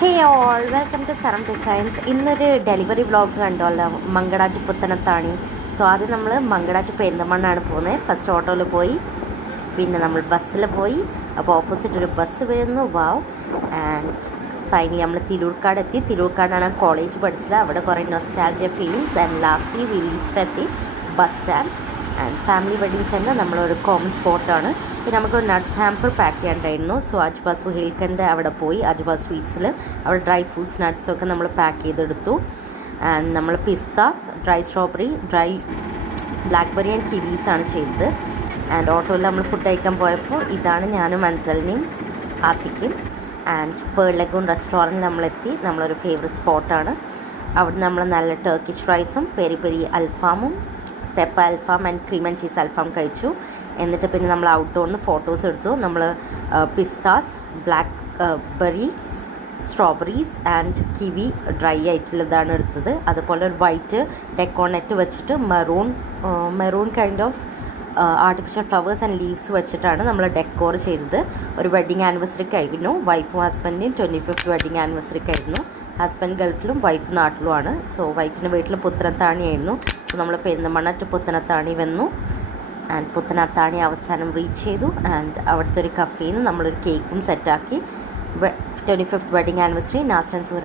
Hey all welcome to Saram designs. ഇന്നൊരു delivery vlog കണ്ടോല്ലോ, Mankada Puthanathani. So ആദ്യം നമ്മൾ മങ്കട പെരിന്തൽമണ്ണാണ് പോകുന്നത്. ഫസ്റ്റ് ഓട്ടോയിൽ പോയി, പിന്നെ നമ്മൾ ബസ്സിൽ പോയി. അപ്പോൾ ഓപ്പോസിറ്റ് ഒരു ബസ് വരുന്നു, വാവ്. ആൻഡ് ഫൈനലി നമ്മൾ തിരൂർക്കാട് എത്തി. തിരൂർക്കാടാണ് കോളേജ് പഠിച്ചത്. അവിടെ കുറേ nostalgia feelings. And lastly we reached എത്തി bus stand. And family wedding centre നമ്മളൊരു കോമൺ സ്പോട്ടാണ്. പിന്നെ നമുക്കൊരു നട്ട്സ് ഹാമ്പർ പാക്ക് ചെയ്യാനുണ്ടായിരുന്നു. സോ അജ്ബ സുഹേൽക്കൻ്റെ അവിടെ പോയി, അജ്ബ സ്വീറ്റ്സിൽ അവിടെ ഡ്രൈ ഫ്രൂട്ട്സ് നട്ട്സൊക്കെ നമ്മൾ പാക്ക് ചെയ്തെടുത്തു. ആൻഡ് നമ്മൾ pista, dry strawberry, dry blackberry and കിവീസാണ് ചെയ്തത്. ആൻഡ് ഓട്ടോയിൽ നമ്മൾ ഫുഡ് കഴിക്കാൻ പോയപ്പോൾ ഇതാണ് ഞാനും അൻസലിനെയും ആത്തിക്കും. ആൻഡ് പേൾ ലഗൂൺ റെസ്റ്റോറൻറ്റിൽ നമ്മളെത്തി. നമ്മളൊരു ഫേവറേറ്റ് സ്പോട്ടാണ്. അവിടെ നമ്മൾ നല്ല ടർക്കിഷ് ഫ്രൈസും പെരി പെരി അൽഫാമും, പെപ്പ അൽഫാം ആൻഡ് ക്രീം ആൻഡ് ചീസ് അൽഫാം കഴിച്ചു. എന്നിട്ട് പിന്നെ നമ്മൾ ഔട്ട്ഡോറിൽ നിന്ന് ഫോട്ടോസ് എടുത്തു. നമ്മൾ പിസ്താസ്, black berries, strawberries and kiwi dry ആയിട്ടുള്ളതാണ് എടുത്തത്. അതുപോലെ ഒരു വൈറ്റ് ഡെക്കോണെറ്റ് വെച്ചിട്ട് maroon kind of artificial flowers and leaves വെച്ചിട്ടാണ് നമ്മൾ ഡെക്കോർ ചെയ്തത്. ഒരു വെഡ്ഡിങ് ആനിവേഴ്സറിക്ക് ആയിരുന്നു. വൈഫും ഹസ്ബൻഡിൻ്റെയും 25th വെഡ്ഡിങ് ആനിവേഴ്സറിക്ക് ആയിരുന്നു. ഹസ്ബൻഡ് ഗൾഫിലും വൈഫ് നാട്ടിലുമാണ്. സോ വൈഫിൻ്റെ വീട്ടിൽ പുത്തനത്താണിയായിരുന്നു. സോ നമ്മൾ പെരിന്തൽമണ്ണ ടു പുത്തനത്താണി വന്നു. ആൻഡ് പുത്തനത്താണി അവസാനം റീച്ച് ചെയ്തു. ആൻഡ് അവിടുത്തെ ഒരു കഫേയിൽ നിന്ന് നമ്മളൊരു കേക്കും സെറ്റാക്കി. 25th wedding anniversary Nasar and Suhara